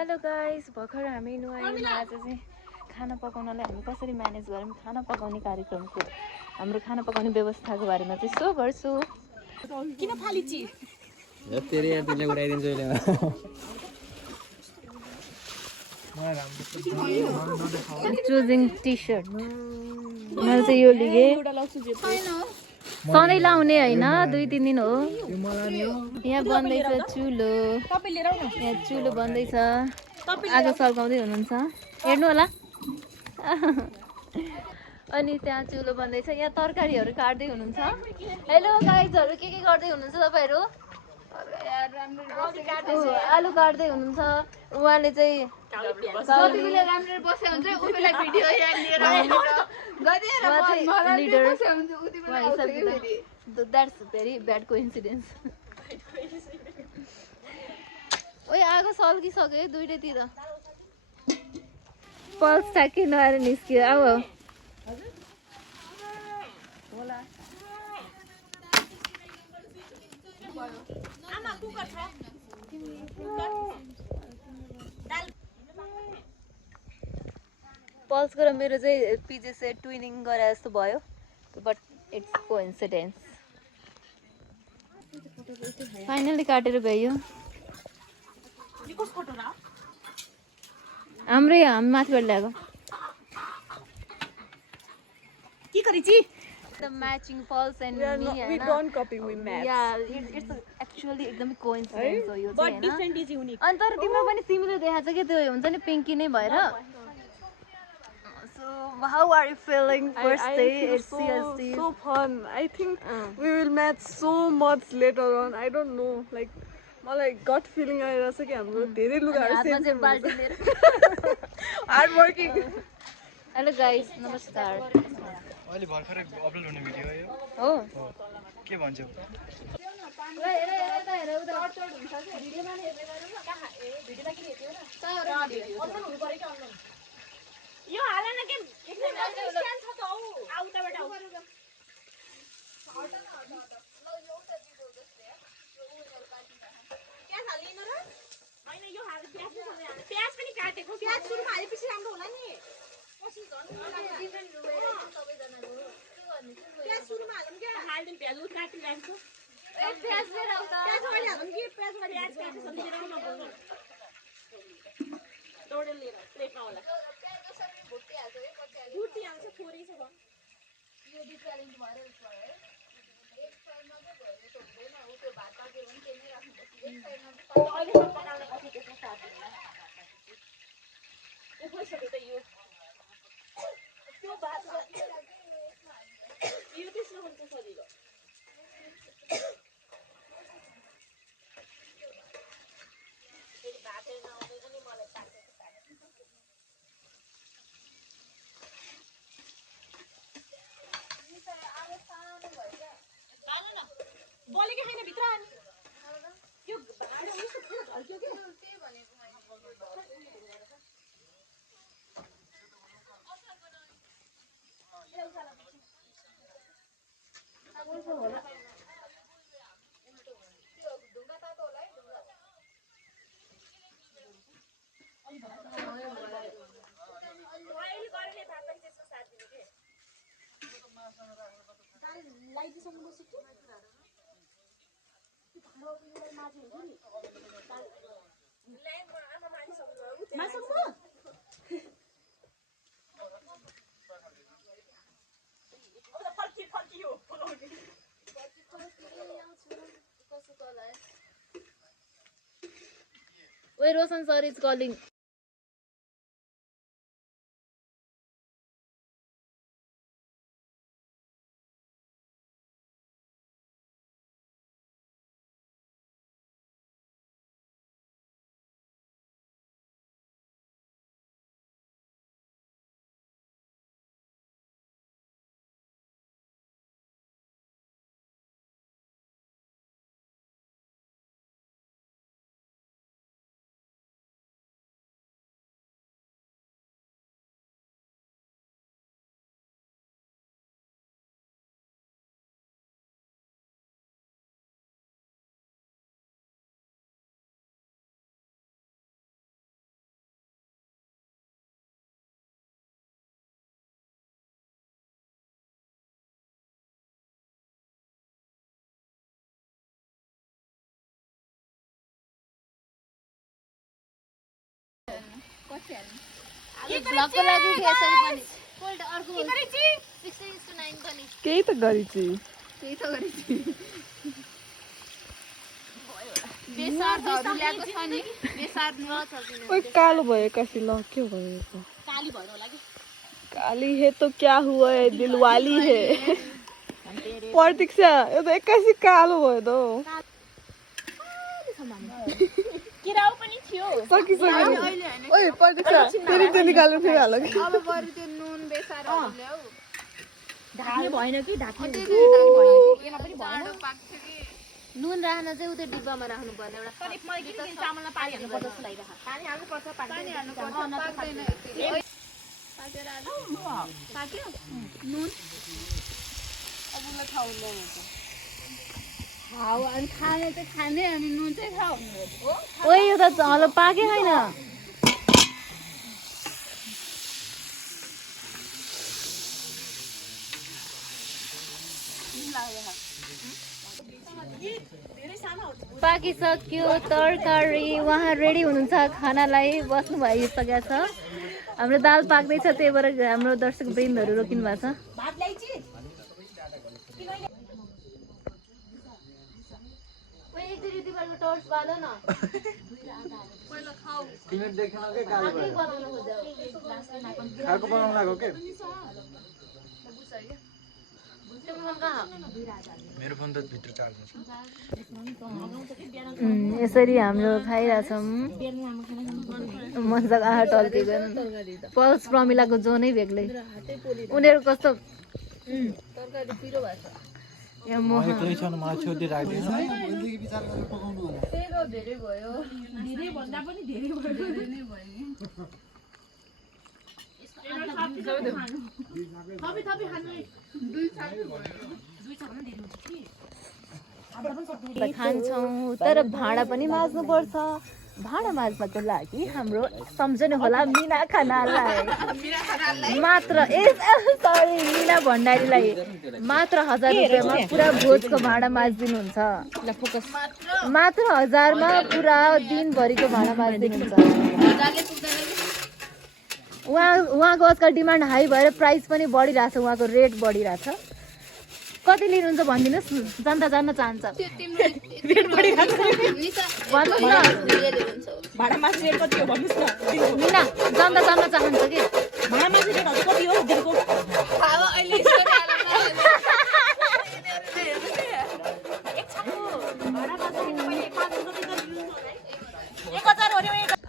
Hello guys, भर्खर हामी नुहायौँ। आज चाहिँ खाना पकाउनलाई हामी कसरी म्यानेज गरौँ, खाना पकाउने कार्यक्रमको हाम्रो खाना पकाउने व्यवस्थाको बारेमा चाहिँ सो गर्छु। किन फालिची तेरे यहाँ तिमीले उडाइदिन्छु अहिले चुजिङ टी सर्ट मैले चाहिँ यो लिएँ। सधैँ लाउने होइन, 2-3 दिन हो। यहाँ बन्दैछ चुलो, यहाँ चुलो बन्दैछ, आगो सल्काउँदै हुनुहुन्छ, हेर्नु होला। अनि त्यहाँ चुलो बन्दैछ, यहाँ तरकारीहरू काट्दै हुनुहुन्छ। हेलो गाइजहरू, के गर्दै हुनुहुन्छ तपाईँहरू? आलु काट्दै हुनुहुन्छ। उहाँले चाहिँ द्याट्स भेरी ब्याड कोइन्सिडेन्स। ओइ आगो सल्किसक्यो है दुइटैतिर। पल्स ट्याक्कै नआएर निस्क्यो। अब पल्सको र मेरो चाहिँ पिजे सेट ट्विनिङ गरे जस्तो भयो, बट इट्स कोइन्सिडेन्स। फाइनली काटेर गयो। हाम्रै हामी माथिबाट ल्याएको। The matching pulse and me, we don't copy, we match. Yeah, it's actually एकदमै coincidence हो यो But चाहिँ, different is unique. अनि तर तिम्रो पनि सिमिलर देखाएको छ कि, त्यो हुन्छ नि पिङ्की नै भएर। So how are you feeling? First I day feel at CST. so fun. I think we will match so much later on. I don't know. Like, मलाई gut feeling आइरहेछ कि हाम्रो धेरै लुगाहरू हातमा सेम चाहिँ बाल्टी लिएर। Hard working. हेलो गाइस, नमस्कार। अहिले भर्खरै अपलोड हुने भिडियो हो यो। हो के भन्छौ? यो हालन के स्क्यान छ त हौ आउटाबाट आउ प्याज हालिन र हैन यो हाल प्याज प्याज पनि काटेको प्याज सुरुमा हालेपछि राम्रो होला नि पछि झन् डिफरेन्ट सबै जनाको के गर्ने प्याज सुरुमा हालौँ के हाल्दिन प्याज उ काटि राख्छु ए प्याज लिएर आउ त प्याज वाली हालौँ कि प्याज वाली प्याज काटेछ भने लिएर आउन बोल्नु डोडे लिएर प्लेटमा होला प्याज कसरी भुटी हाल्छ है पछि भुटी हाल्छ थोरै छ भन यो डिफरेन्ट भएर जस्तो भयो है एक साइडमा चाहिँ भयो त हुँदैन हो त्यो भात पाक्यो भने त्यही नै राख्नुपर्छ एक साइडमा चाहिँ अहिले पकाउन पछि त्यसमा सार्दिनु त्यो भइसक्यो त यो त्यो भात यो त्यसमा हुन्छ सजिलो फेरि भात हेर्न आउँदैन नि मलाई पाकेको बोलेको छैन भित्र त्यो भाँडा उस्तो फुल झल्क्यो के त्यही भनेको मैले ढुङ्गा तातो होला है ढुङ्गा अहिले गरेले भात पनि त्यसमा सार्दिनु के दाल लाइदिसक्नु बस्यो कि Wait, Roshan sir is calling. ब्लगको लागि यसरी पनि फोल्ड अर्को 6:9 पनि केही त गरिछि केही त गरिछि बेसारहरु ल्याएको छ नि बेसार न छ किन ओइ कालो भयो कसै ल के भयो यो काली भएर होला कि काली है तो क्या हुआ है दिलवाली है प्रतीक्षा यो त एक्कासी कालो भयो त किराउ पनि थियो सकिसक्यो ओइ प्रतीक्षा फेरि त्यो निकाल्नु फेरि हाल कि अब बरु त्यो नुन बेसारहरु ल्याऊ ढाक्ने भएन कि ढाक्ने एमा पनि भएन नुन राख्न चाहिँ उतै डिब्बामा राख्नु पर्ने एउटा तर मैले के चामलमा पानी हाल्नु पर्छ जस्तो लागिरहेको पानी हाल्नु पर्छ पानी हाल्नु पर्छ पाकेर हाल्नु पाक्यो नुन अब उसलाई थाहा हुँदैन खाऊ अनि खाने चाहिँ खाने अनि नुन चाहिँ खाऊ ओइ यो त झलो पाके छैन पाकिसक्यो तरकारी उहाँ रेडी हुनुहुन्छ खानालाई बस्नु भइसकेको छ हाम्रो दाल पाक्दैछ त्यही भएर हाम्रो दर्शक वृन्दहरू रोकिनु भएको छ भात ल्याइछि तिमीले देख्न के कालो भयो खाएको बनाउन लागो के मेरो फोन त भित्र चार्ज छ यसरी हाम्रो खाइरहेछौँ मजाको आहा टल्केको पल्स प्रमिलाको जोनै बेग्लै उनीहरू कस्तो तरकारी पिरो भएको छ यहाँ मोह मलाई छोडी राख्दिनु धेरै भयो धेरै भन्दा पनि धेरै भयो थपी खानु खान्छौँ तर भाँडा पनि माझ्नु पर्छ भाँडा माझ्नको लागि हाम्रो सम्झनु होला मिना खनाललाई मात्र सरी मिना भण्डारीलाई मात्र 1000 रुपियाँमा पुरा भोजको भाँडा माझिदिनुहुन्छ मात्र 1000मा पुरा दिनभरिको भाँडा माझिदिनुहुन्छ उहाँको आजकल डिमान्ड हाई भएर प्राइस पनि बढिरहेछ उहाँको रेट बढिरहेछ कति लिनुहुन्छ भनिदिनुहोस् जनता जान्न चाहन्छ भाडा मासु रेट कति हो भन्नुस् न मिना जनता जान्न चाहन्छ कि भाडा मासु रेट कति हो दिनको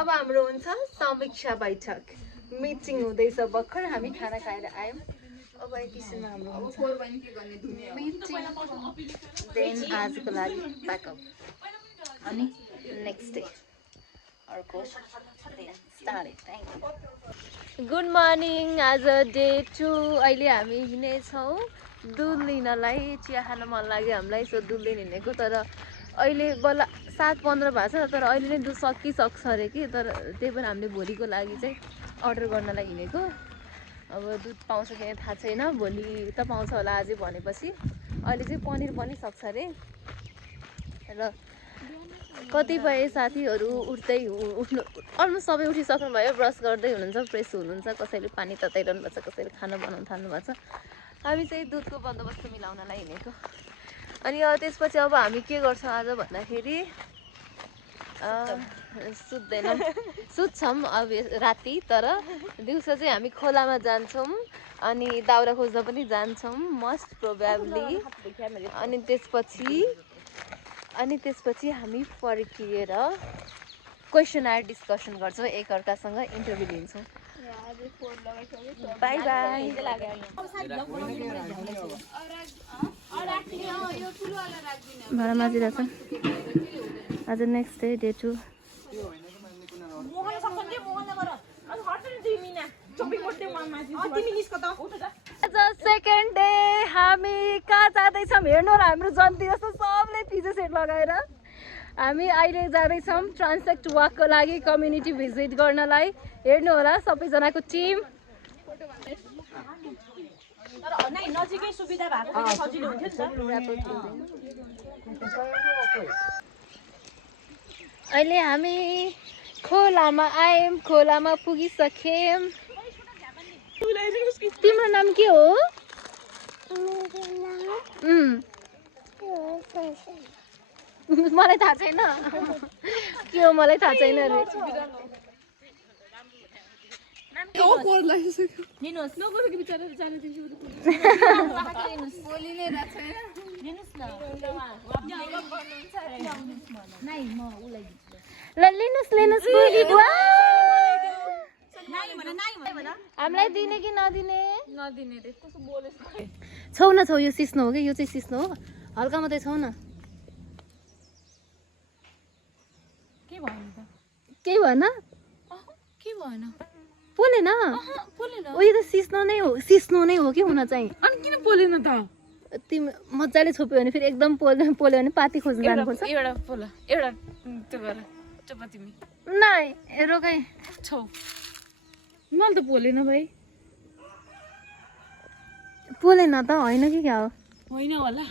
अब हाम्रो हुन्छ समीक्षा बैठक मिटिङ हुँदैछ भर्खर हामी खाना खाएर आयौँ अब एकैछिनमा हाम्रो हुन्छ मिटिङ देन आजको लागि प्याकअप अनि नेक्स्ट डे अर्को गुड मर्निङ आज डे 2 अहिले हामी हिँडेछौँ दुध लिनलाई चिया खान मन लाग्यो हामीलाई सो दुध लिन हिँडेको तर अहिले बल्ल 7:15 भएको छ तर अहिले नै दुध सकिसक्छ अरे कि तर त्यही पनि हामीले भोलिको लागि चाहिँ अर्डर गर्नलाई हिँडेको अब दुध पाउँछ कि थाहा छैन भोलि त पाउँछ होला अझै भनेपछि अहिले चाहिँ पनिर पनि सक्छ अरे र कतिपय साथीहरू उठ्नु अलमोस्ट सबै उठिसक्नु भयो ब्रस गर्दै हुनुहुन्छ फ्रेस हुनुहुन्छ कसैले पानी तताइरहनु भएको छ कसैले खाना बनाउन थाल्नु भएको छ हामी चाहिँ दुधको बन्दोबस्त मिलाउनलाई हिँडेको अनि त्यसपछि अब हामी के गर्छौँ आज भन्दाखेरि सुत्दैनौँ सुत्छौँ अब राति तर दिउँसो चाहिँ हामी खोलामा जान्छौँ अनि दाउरा खोज्न पनि जान्छौँ मोस्ट प्रोबेबली अनि त्यसपछि हामी फर्किएर क्वेसन आएर डिस्कसन गर्छौँ एकअर्कासँग इन्टरभ्यू लिन्छौँ बाई बाई भाडा माझिरहेछ आज next day day 2 second day हामी कहाँ जाँदैछौँ हेर्नु र हाम्रो जन्ती जस्तो सबले पिजे सेट लगाएर हामी अहिले जाँदैछौँ ट्रान्सेक्ट वाकको लागि कम्युनिटी भिजिट गर्नलाई हेर्नु होला सबैजनाको टिम नजिकै सुविधा भएको सजिलो हुन्थ्यो नि त अहिले हामी खोलामा आयौँ खोलामा पुगिसक्यौँ तिम्रो नाम के हो मलाई थाहा छैन के हो मलाई थाहा छैन अरे ल लिनुहोस् हामीलाई दिने कि नदिने छौ न छौ यो सिस्नो हो कि यो चाहिँ सिस्नो हो हल्का मात्रै छौ न केही भएन पोलेन ओ यो त सिस्नो नै हो कि हुन चाहिँ अनि किन पोलेन त तिमी मजाले छोप्यो भने फेरि एकदम पोल्यो भने पाती खोज्नु जानुपर्छ एउटा पोला एउटा त्यो गर चुप तिमी नाइ रोकाइ छौ मलाई त पोलेन भाइ पोलेन त होइन कि क्या हो होइन होला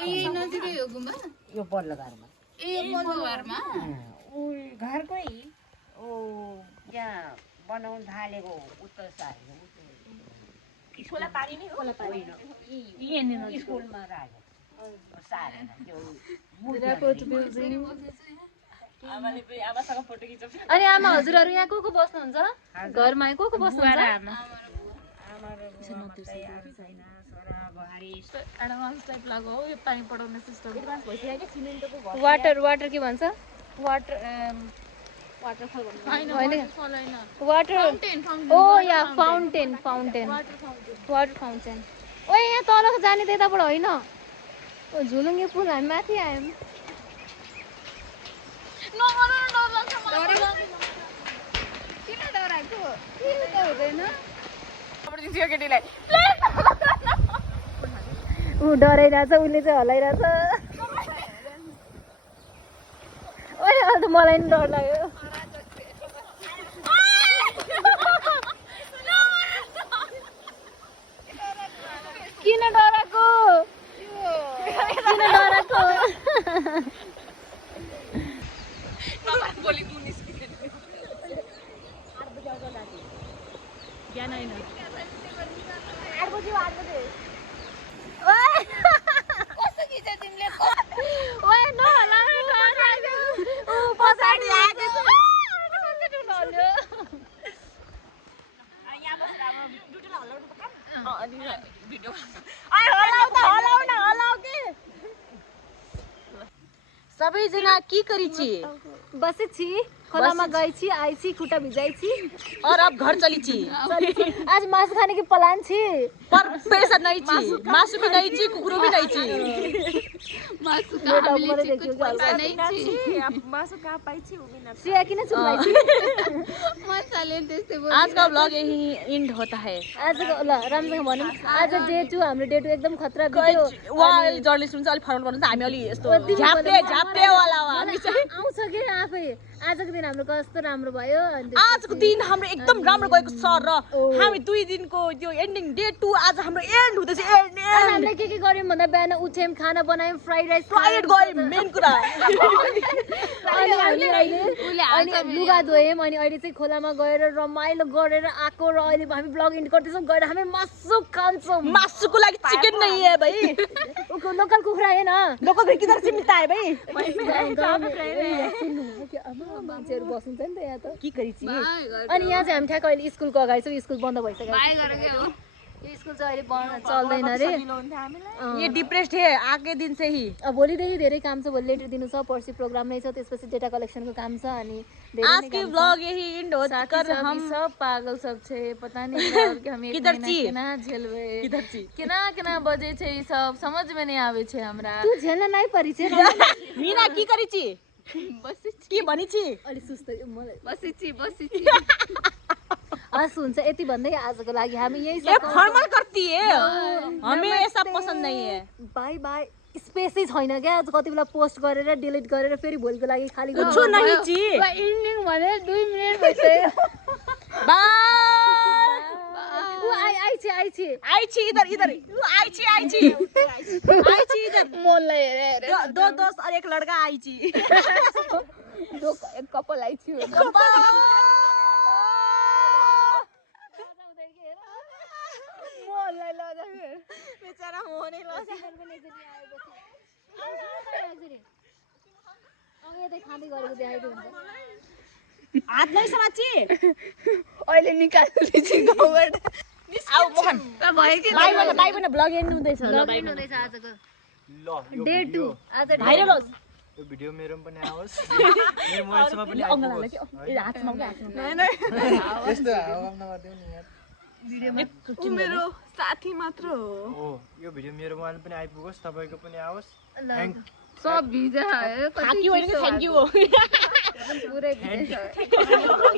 ए नजिकै हो गुम्बा यो पल्लो घरमा ए पल्लो घरमा घरकै यहाँ बनाउन थालेको उत्तर सारेको छोला पानी नै हो स्कुलमा राखेको सारेर आमासँग फोटो खिच्छ अनि आमा हजुरहरू यहाँ को बस्नुहुन्छ घरमा को बस्नुहुन्छ एडभान्स टाइप लाग्यो हो यो पानी पठाउने सिस्टम वाटर के भन्छ वाटर ओ या फाउन्टेन वाटर फाउन्टेन ओ यहाँ तल जाने त्यताबाट होइन ओ झुलुङ्गे पुल हामी माथि आयौँ किन डराएको के त हुँदैन ऊ डराइरहेछ उसले चाहिँ हल्लाइरहेछ ओए अहिले त मलाई नि डर लाग्यो किन डराएको सबैजना के करी छी बसे छी खोलामा गई छी आई छी खुट्टा भिजाई छी और अब घर चली छी आज मासु खाने की प्लान छी पर पैसा नहीं छी मासु भी नहीं छी कुकुरो भी नहीं छी मासु बेटा ऊपर देखियो कि हल्का नहीं छी अब मासु कहाँ पाई छी उभी ना श्रेया किन चुप्लाई छी मसाले त्यस्तै बोल आज का व्लॉग यही एंड होता है आज ल राम्रोसँग भनौँ आज डे 2 हाम्रो डे 2 एकदम खतरा बित्यो वहाँ अलि जर्नलिस्ट हुन्छ अलि फरक गर्नुहुन्छ हामी अलि यस्तो झाप्टे वाला हो हामी चाहिँ आउँछ के आफै आजको दिन हाम्रो कस्तो राम्रो भयो अनि आजको दिन हाम्रो एकदम राम्रो गएको छ र हामी 2 दिनको त्यो एन्डिङ डे 2 आज हाम्रो एन्ड हुँदैछ एन्ड हामीले के गर्यौँ भन्दा बिहान उठ्यौँ खाना बनायौँ फ्राइड राइस फ्राइड गयौँ मेन कुरा अनि अहिले लुगा धोयौँ अनि अहिले चाहिँ खोलामा गएर रमाइलो गरेर आएको र अहिले हामी ब्लग इन्ड गर्दैछौँ गएर हामी मासु खान्छौँ मासुको लागि चिकन नहीं है भाई लोकल कुखुरा है ना लोकल भी किधर से मिलता है भाई मान्छेहरू बस्नुहुन्छ नि त यहाँ त की करी छी अनि यहाँ चाहिँ हामी ठ्याक्क अहिले स्कुलको अगाडि छौँ स्कुल बन्द भइसक्यो यो स्कुल चाहिँ अहिले बन्द चल्दैन अरे ये डिप्रेस्ड है आगे दिन से ही अब भोलिदेखि धेरै काम छ भोलि लेटर दिनु छ पर्सि प्रोग्राम नै छ त्यसपछि डेटा कलेक्सनको काम छ अनि आज की व्लॉग यही एंड होता कर हम सब पागल सब छे पता नहीं और के हम एक किधर महीना छी? केना झेलबे किधर छी केना बजे छे ई सब समझ में नहीं आवे छे हमरा तू झेल्न नै परि छ मीना की करी छी बसी की भनी छी अलि सुस्त मलाई बसी छी हस् हुन्छ यति भन्दै आजको लागि हामी यही ये फॉर्मल करती है हमें ऐसा पसंद नहीं है बाई बाई स्पेसै छैन क्या आज कति बेला पोस्ट गरेर डिलिट गरेर फेरि भोलिको लागि खाली कुछ नहीं छी इन्डिङ भने 2 मिनेट भइसक्यो बाय आई छी आई छी इधर आई छी इधर मोललाई हेरे दो दोस्त और एक लड़का आई छी एक कपाल आइछु मोहनलाई लजा फेर बेचारा मोहनै लजा हात नै समाची अहिले निकाल्दैछु गाउँबाट आऊ मोहन भयो कि बाइबन ब्लग एन्ड हुँदैछ ल लगइन हुँदैछ आजको ल यो डे 2 भिडियो आज भाइरल होस् यो भिडियो मेरो पनि आओस् मेरो मोबाइलसम्म पनि आइपुगोस् हातमा यस्तो हावा नगर्दिउ नि यार ऊ मेरो साथी मात्र हो हो यो भिडियो मेरो मोबाइल पनि आइपुगोस् तपाईको पनि आओस् ल सब भिजा थ्याङ्क यू हो पुरै भिडियो छ